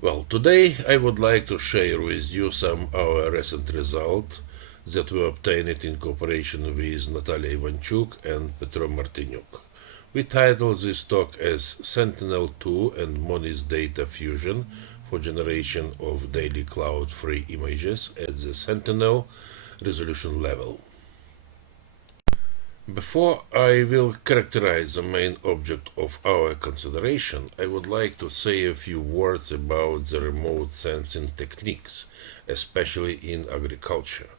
Well, today I would like to share with you some of our recent results that we obtained in cooperation with Natalya Ivanchuk and Petro Martyniuk. We title this talk as Sentinel-2 and MODIS data fusion for generation of daily cloud-free images at the Sentinel resolution level. Before I will characterize the main object of our consideration, I would like to say a few words about the remote sensing techniques, especially in agriculture.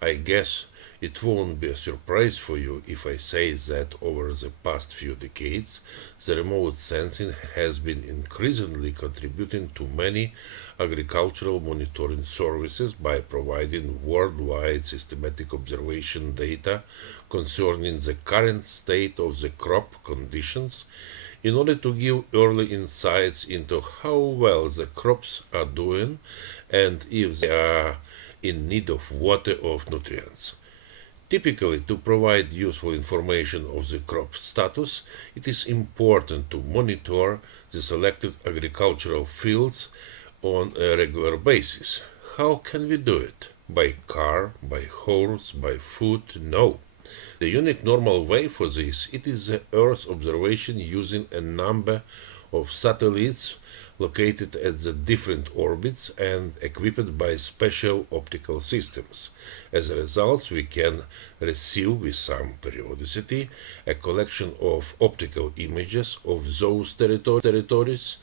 I guess it won't be a surprise for you if I say that over the past few decades, the remote sensing has been increasingly contributing to many agricultural monitoring services by providing worldwide systematic observation data concerning the current state of the crop conditions in order to give early insights into how well the crops are doing and if they are in need of water or nutrients. Typically, to provide useful information of the crop status, it is important to monitor the selected agricultural fields on a regular basis. How can we do it? By car, by horse, by foot? No. The unique normal way for this it is the Earth observation using a number of satellites located at the different orbits and equipped by special optical systems. As a result, we can receive with some periodicity a collection of optical images of those territories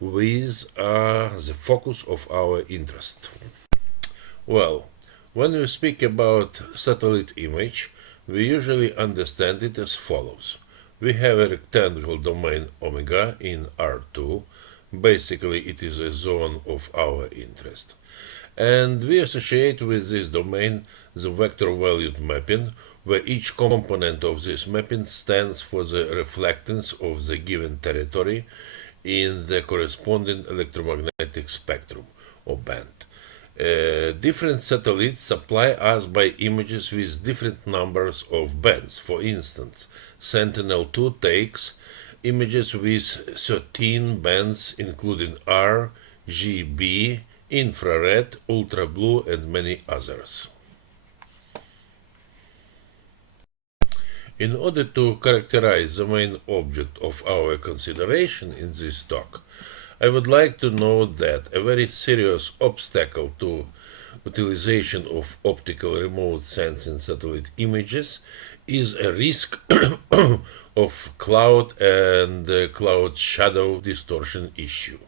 with the focus of our interest. Well, when we speak about satellite image, we usually understand it as follows. We have a rectangle domain omega in R2. Basically, it is a zone of our interest. And we associate with this domain the vector-valued mapping, where each component of this mapping stands for the reflectance of the given territory in the corresponding electromagnetic spectrum or band. Different satellites supply us by images with different numbers of bands. For instance, Sentinel-2 takes images with 13 bands including R, GB, infrared, ultra blue and many others. In order to characterize the main object of our consideration in this talk, I would like to note that a very serious obstacle to utilization of optical remote sensing satellite images is a risk of cloud and cloud shadow distortion issue.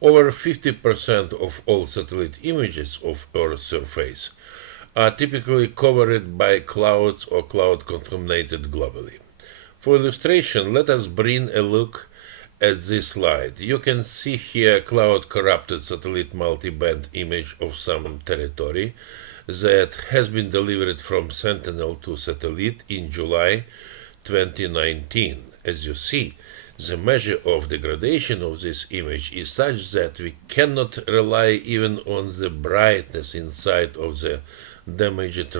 Over 50% of all satellite images of Earth's surface are typically covered by clouds or cloud contaminated globally. For illustration, let us bring a look at this slide. You can see here cloud corrupted satellite multiband image of some territory that has been delivered from Sentinel-2 satellite in July 2019. As you see, the measure of degradation of this image is such that we cannot rely even on the brightness inside of the damaged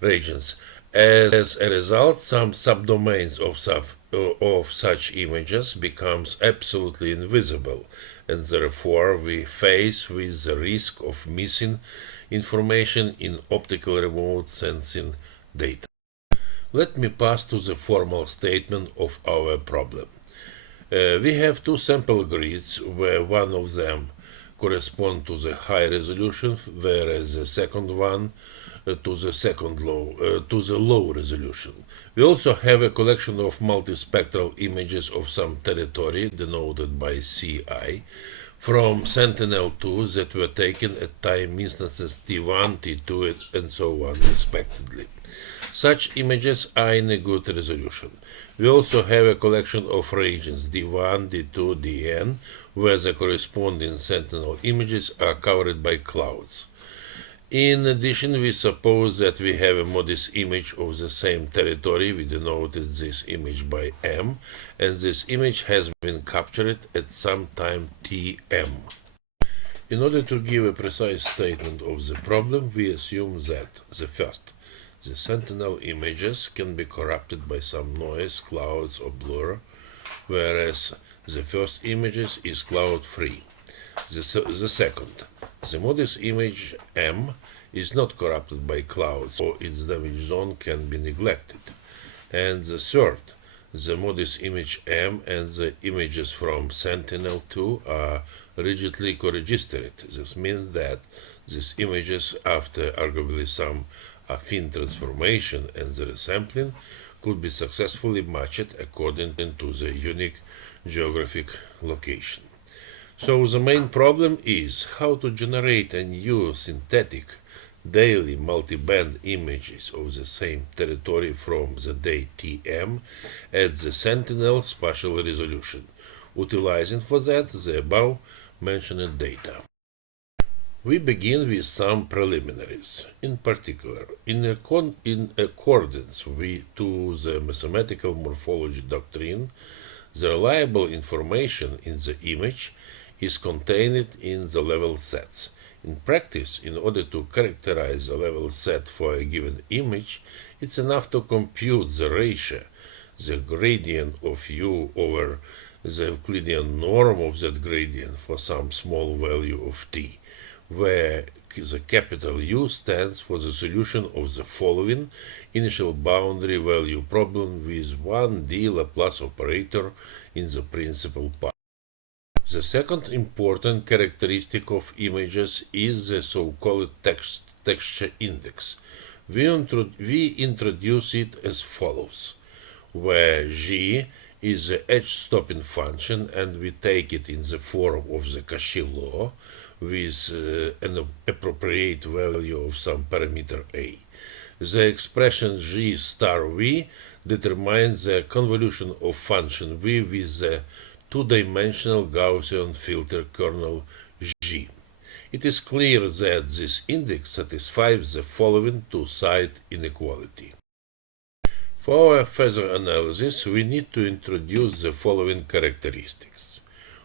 regions. As a result, some subdomains of such images becomes absolutely invisible, and therefore we face with the risk of missing information in optical remote sensing data. Let me pass to the formal statement of our problem. We have two sample grids where one of them corresponds to the high resolution, whereas the second one to the low resolution. We also have a collection of multi-spectral images of some territory denoted by CI from Sentinel-2 that were taken at time instances T1, T2 and so on respectively. Such images are in a good resolution. We also have a collection of regions D1, D2, Dn where the corresponding Sentinel images are covered by clouds. In addition, we suppose that we have a MODIS image of the same territory. We denoted this image by M, and this image has been captured at some time Tm. In order to give a precise statement of the problem, we assume that the Sentinel images can be corrupted by some noise, clouds or blur, whereas the first images is cloud-free. The second, the MODIS image M is not corrupted by clouds, so its damage zone can be neglected. And the third, the MODIS image M and the images from Sentinel-2 are rigidly co-registered. This means that these images, after arguably some affine transformation and the resampling, could be successfully matched according to the unique geographic location. So the main problem is how to generate a new synthetic daily multi-band images of the same territory from the day TM at the Sentinel spatial resolution, utilizing for that the above mentioned data. We begin with some preliminaries. In particular, in accordance to the mathematical morphology doctrine, the reliable information in the image is contained in the level sets. In practice, in order to characterize the level set for a given image, it's enough to compute the ratio, the gradient of u over the Euclidean norm of that gradient for some small value of t, where the capital U stands for the solution of the following initial boundary value problem with 1D Laplace operator in the principal part. The second important characteristic of images is the so-called texture index. We introduce it as follows, where G is the edge-stopping function and we take it in the form of the Cauchy law with an appropriate value of some parameter A. The expression G star V determines the convolution of function V with the two-dimensional Gaussian filter kernel G. It is clear that this index satisfies the following two-side inequality. For our further analysis, we need to introduce the following characteristics.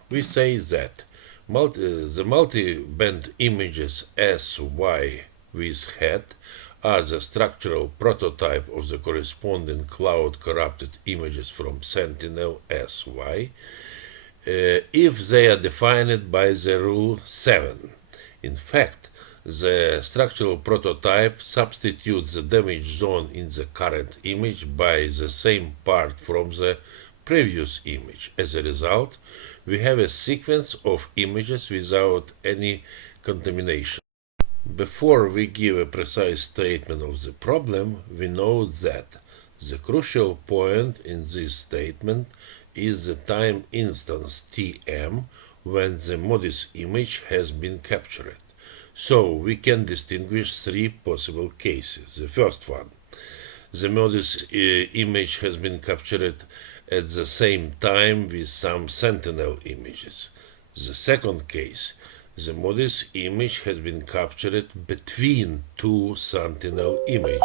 We say that the multi-band images S, Y with hat are the structural prototype of the corresponding cloud-corrupted images from Sentinel SY if they are defined by the rule 7. In fact, the structural prototype substitutes the damage zone in the current image by the same part from the previous image. As a result, we have a sequence of images without any contamination. Before we give a precise statement of the problem, we note that the crucial point in this statement is the time instance Tm when the MODIS image has been captured. So we can distinguish three possible cases. The first one, the MODIS image has been captured at the same time with some Sentinel images. The second case, the MODIS image has been captured between two Sentinel images.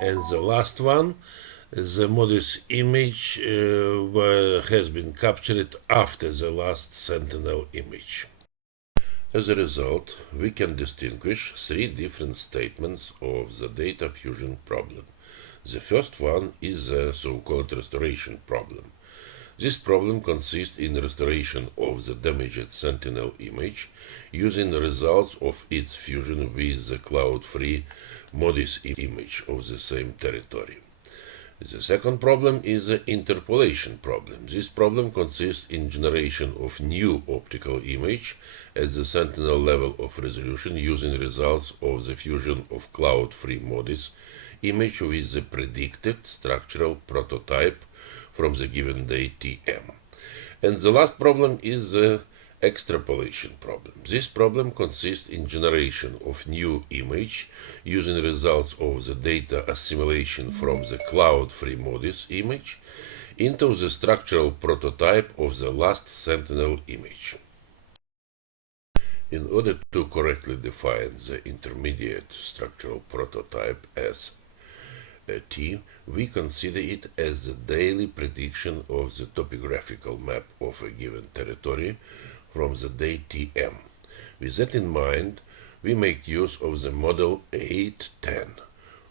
And the last one, the MODIS image has been captured after the last Sentinel image. As a result, we can distinguish three different statements of the data fusion problem. The first one is the so-called restoration problem. This problem consists in restoration of the damaged Sentinel image using the results of its fusion with the cloud-free MODIS image of the same territory. The second problem is the interpolation problem. This problem consists in generation of new optical image at the Sentinel level of resolution using results of the fusion of cloud-free MODIS image with the predicted structural prototype from the given day Tm. And the last problem is the extrapolation problem. This problem consists in generation of new image using results of the data assimilation from the cloud-free MODIS image into the structural prototype of the last Sentinel image. In order to correctly define the intermediate structural prototype as T, we consider it as the daily prediction of the topographical map of a given territory from the day Tm. With that in mind, we make use of the model 810,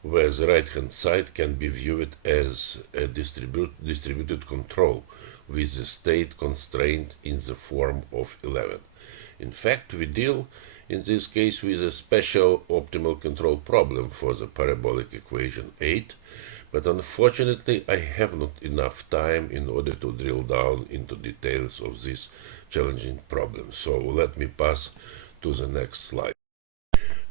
where the right-hand side can be viewed as a distributed control with the state constraint in the form of 11. In fact, we deal in this case with a special optimal control problem for the parabolic equation 8, but unfortunately I have not enough time in order to drill down into details of this challenging problem, so let me pass to the next slide.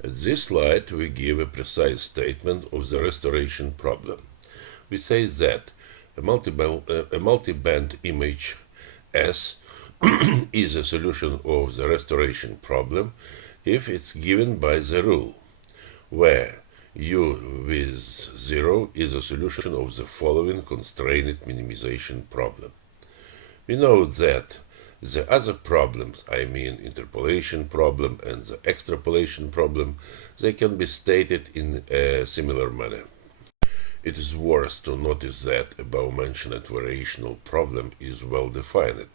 At this slide we give a precise statement of the restoration problem. We say that a multi-band image S is a solution of the restoration problem if it's given by the rule, where U with 0 is a solution of the following constrained minimization problem. We know that the other problems, I mean interpolation problem and the extrapolation problem, they can be stated in a similar manner. It is worth to notice that above-mentioned variational problem is well defined,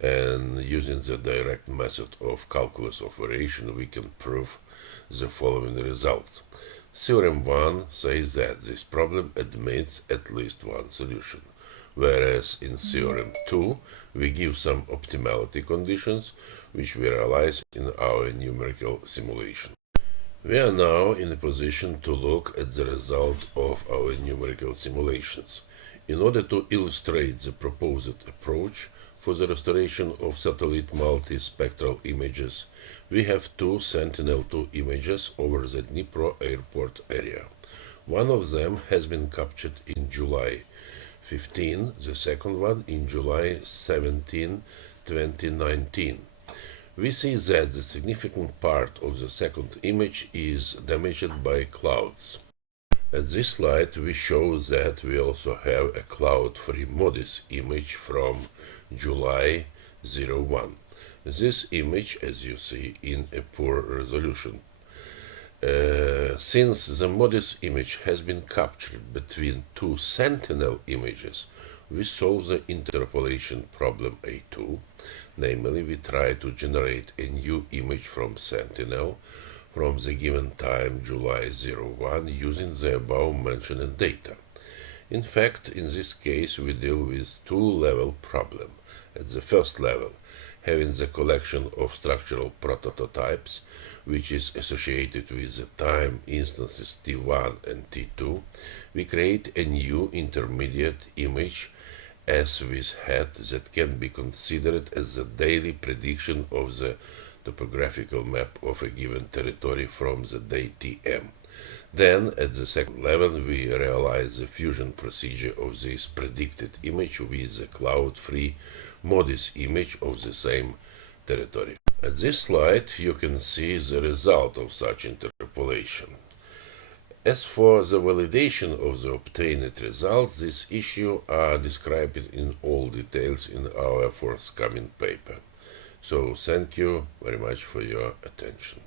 and using the direct method of calculus of variation we can prove the following results. Theorem 1 says that this problem admits at least one solution, whereas in Theorem 2 we give some optimality conditions which we realize in our numerical simulation. We are now in a position to look at the result of our numerical simulations. In order to illustrate the proposed approach for the restoration of satellite multi-spectral images, we have two Sentinel-2 images over the Dnipro airport area. One of them has been captured in July 15, the second one in July 17, 2019. We see that the significant part of the second image is damaged by clouds. At this slide we show that we also have a cloud-free MODIS image from July 01. This image, as you see, in a poor resolution. Since the MODIS image has been captured between two Sentinel images, we solve the interpolation problem A2, namely we try to generate a new image from Sentinel from the given time July 01 using the above-mentioned data. In fact, in this case we deal with two-level problem. At the first level, having the collection of structural prototypes, which is associated with the time instances T1 and T2, we create a new intermediate image S with head that can be considered as the daily prediction of the topographical map of a given territory from the day Tm. Then, at the second level, we realize the fusion procedure of this predicted image with the cloud-free MODIS image of the same territory. At this slide, you can see the result of such interpolation. As for the validation of the obtained results, these issues are described in all details in our forthcoming paper. So, thank you very much for your attention.